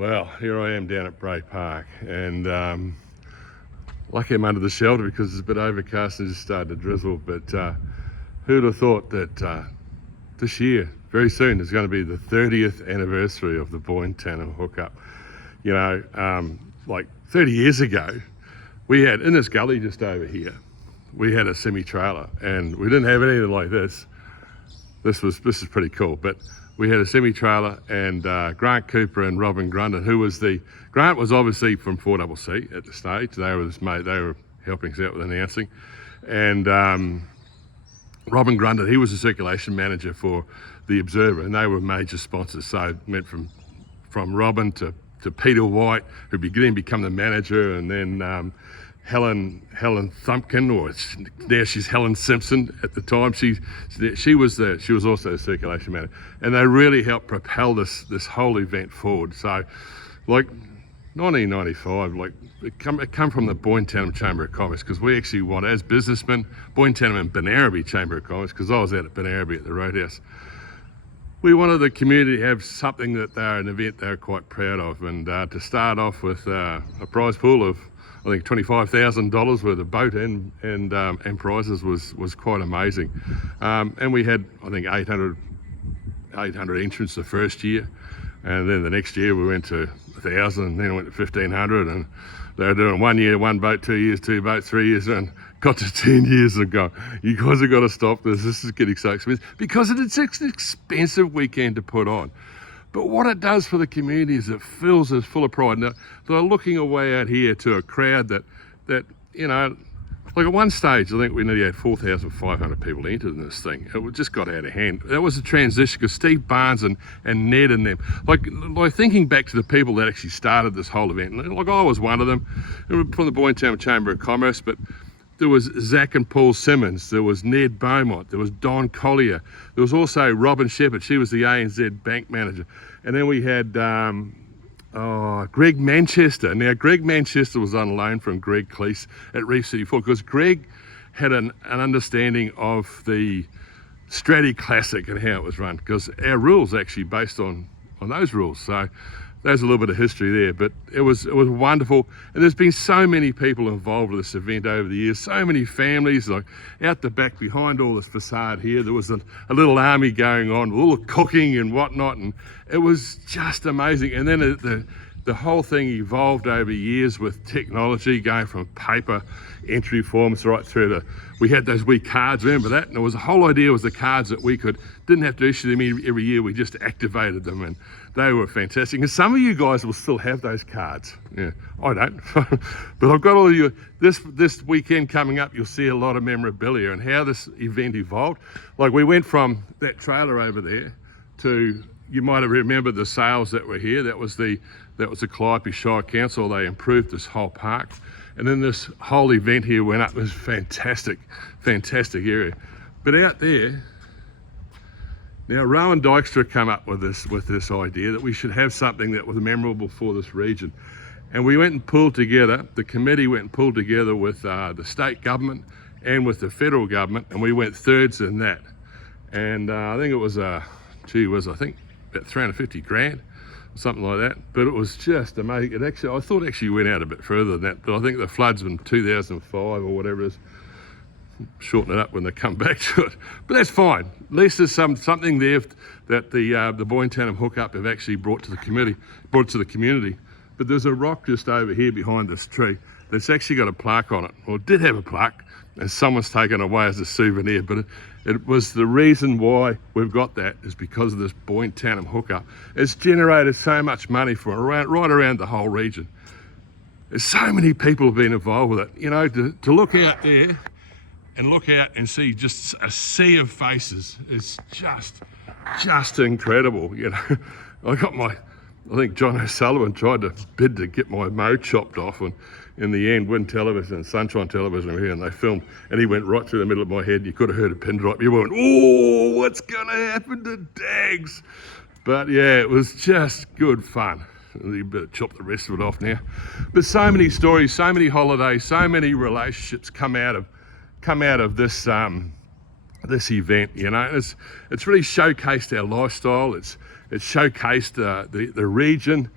Well, here I am down at Bray Park, and lucky I'm under the shelter because it's a bit overcast and it's started to drizzle. But who'd have thought that this year, very soon, is going to be the 30th anniversary of the Boyne Tannum HookUp. You know, like 30 years ago, we had, in this gully just over here, we had a semi-trailer, and we didn't have anything like this. This is pretty cool, but we had a semi-trailer, and Grant Cooper and Robin Grundon, Grant was obviously from 4CC at the stage. They were his mate, they were helping us out with announcing. And Robin Grundon, he was the circulation manager for the Observer, and they were major sponsors. So it went from Robin to Peter White, who then become the manager, and then Helen Thumpkin, or now she's Helen Simpson. At the time, she was also a circulation manager, and they really helped propel this whole event forward. So, like 1995, like it come from the Boyne Tannum Chamber of Commerce, because we actually want, as businessmen, Boyne Tannum and Benaraby Chamber of Commerce, because I was out at Benaraby at the Roadhouse. We wanted the community to have something that an event they're quite proud of, and to start off with a prize pool of, I think, $25,000 worth of boat and prizes was quite amazing. And we had, I think, 800 entrants the first year, and then the next year we went to 1,000, and then went to 1,500, and they were doing 1 year, 1 boat, 2 years, 2 boats, 3 years, and got to 10 years and go, you guys have got to stop this. This is getting so expensive, because it's an expensive weekend to put on. But what it does for the community is it fills us full of pride. Now, they're looking away out here to a crowd that you know, like at one stage, I think we nearly had 4,500 people entered in this thing. It just got out of hand. That was a transition, because Steve Barnes and Ned and them, like thinking back to the people that actually started this whole event, like I was one of them, from the Boyne Tannum Chamber of Commerce, but there was Zach and Paul Simmons, there was Ned Beaumont, there was Don Collier, there was also Robin Shepherd, she was the ANZ bank manager. And then we had Greg Manchester. Now, Greg Manchester was on loan from Greg Cleese at Reef City Ford, because Greg had an understanding of the Stratty Classic and how it was run, because our rules are actually based on those rules. So there's a little bit of history there, but it was wonderful. And there's been so many people involved with this event over the years, so many families. Like out the back behind all this facade here, there was a little army going on, all the cooking and whatnot, and it was just amazing. And then the whole thing evolved over years with technology, going from paper entry forms right through to, we had those wee cards, remember that? And the whole idea was the cards that we didn't have to issue them every year, we just activated them, and they were fantastic. And some of you guys will still have those cards. Yeah, I don't. But I've got all of you, this weekend coming up, you'll see a lot of memorabilia and how this event evolved. Like we went from that trailer over there to, you might have remembered the sales that were here. That was the Calliope Shire Council. They improved this whole park. And then this whole event here went up. It was fantastic area. But out there, now Rowan Dykstra come up with this idea that we should have something that was memorable for this region. And we went and pulled together, the committee went and pulled together with the state government and with the federal government, and we went thirds in that. And I think it was, I think about 350 grand, something like that. But it was just amazing. I thought it went out a bit further than that, but I think the floods in 2005 or whatever it is, shorten it up when they come back to it. But that's fine. At least there's something there that the Boyne Tannum HookUp have actually brought to the community. But there's a rock just over here behind this tree that's actually got a plaque on it. Well, it did have a plaque, and someone's taken away as a souvenir, but it was the reason why we've got that is because of this Boyne Tannum HookUp. It's generated so much money for right around the whole region. There's so many people have been involved with it. You know, to look out there and look out and see just a sea of faces is just incredible. You know, I think John O'Sullivan tried to bid to get my mow chopped off, and in the end, Wind Television and Sunshine Television were here, and they filmed, and he went right through the middle of my head. You could have heard a pin drop. You went, oh, what's gonna happen to Dags? But yeah, it was just good fun. You better chop the rest of it off now. But so many stories, so many holidays, so many relationships come out of this this event. You know, it's really showcased our lifestyle. It's showcased the region.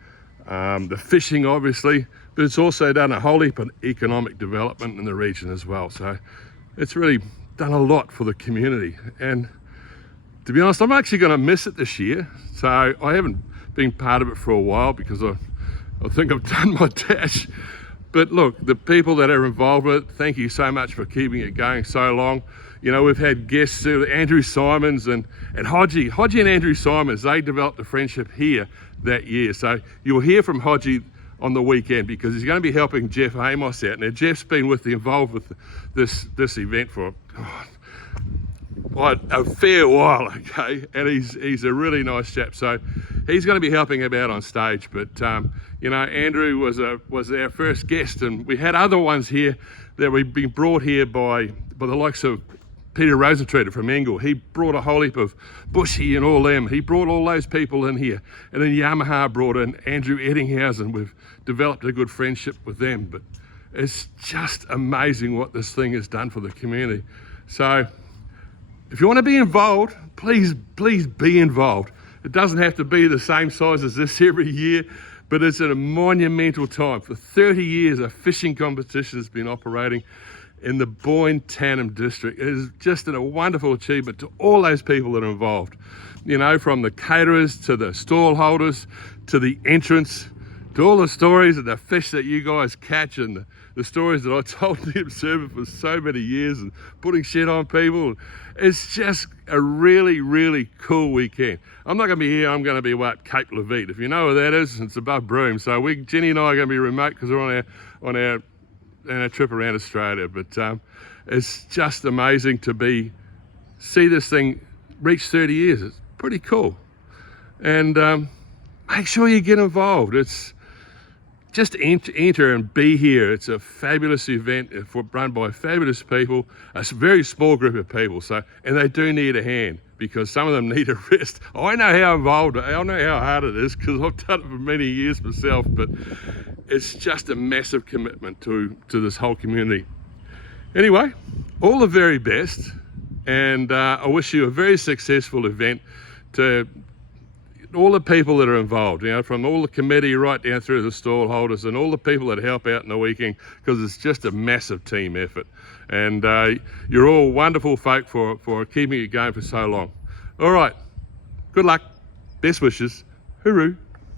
the fishing obviously, but it's also done a whole heap of economic development in the region as well. So it's really done a lot for the community. And to be honest, I'm actually going to miss it this year. So I haven't been part of it for a while because I think I've done my dash. But look, the people that are involved with it, thank you so much for keeping it going so long. You know, we've had guests, Andrew Simons and Hodgie and Andrew Simons, they developed a friendship here that year. So you'll hear from Hodgie on the weekend because he's going to be helping Jeff Amos out. Now, Jeff's been involved with this event for a fair while, okay? And he's a really nice chap. So he's going to be helping him out on stage. But, you know, Andrew was our first guest, and we had other ones here that we've been brought here by the likes of Peter Rosentreater from Engel. He brought a whole heap of Bushy and all them. He brought all those people in here. And then Yamaha brought in Andrew Eddinghausen. We've developed a good friendship with them. But it's just amazing what this thing has done for the community. So if you want to be involved, please be involved. It doesn't have to be the same size as this every year, but it's at a monumental time. For 30 years, a fishing competition has been operating in the Boyne Tannum district. It is just a wonderful achievement to all those people that are involved. You know, from the caterers to the stall holders to the entrants, to all the stories of the fish that you guys catch and the stories that I told the Observer for so many years and putting shit on people. It's just a really, really cool weekend. I'm not going to be here, I'm going to be Cape Levitte. If you know where that is, it's above Broome. So Jenny and I are going to be remote because we're on our trip around Australia. But it's just amazing to see this thing reach 30 years. It's pretty cool. And make sure you get involved. It's just enter and be here. It's a fabulous event run by fabulous people, a very small group of people. And they do need a hand because some of them need a rest. I know how involved, I know how hard it is because I've done it for many years myself, but it's just a massive commitment to this whole community. Anyway, all the very best, and I wish you a very successful event to all the people that are involved, you know, from all the committee right down through the stall holders and all the people that help out in the weekend, because it's just a massive team effort. And you're all wonderful folk for keeping it going for so long. All right, good luck, best wishes, hooroo.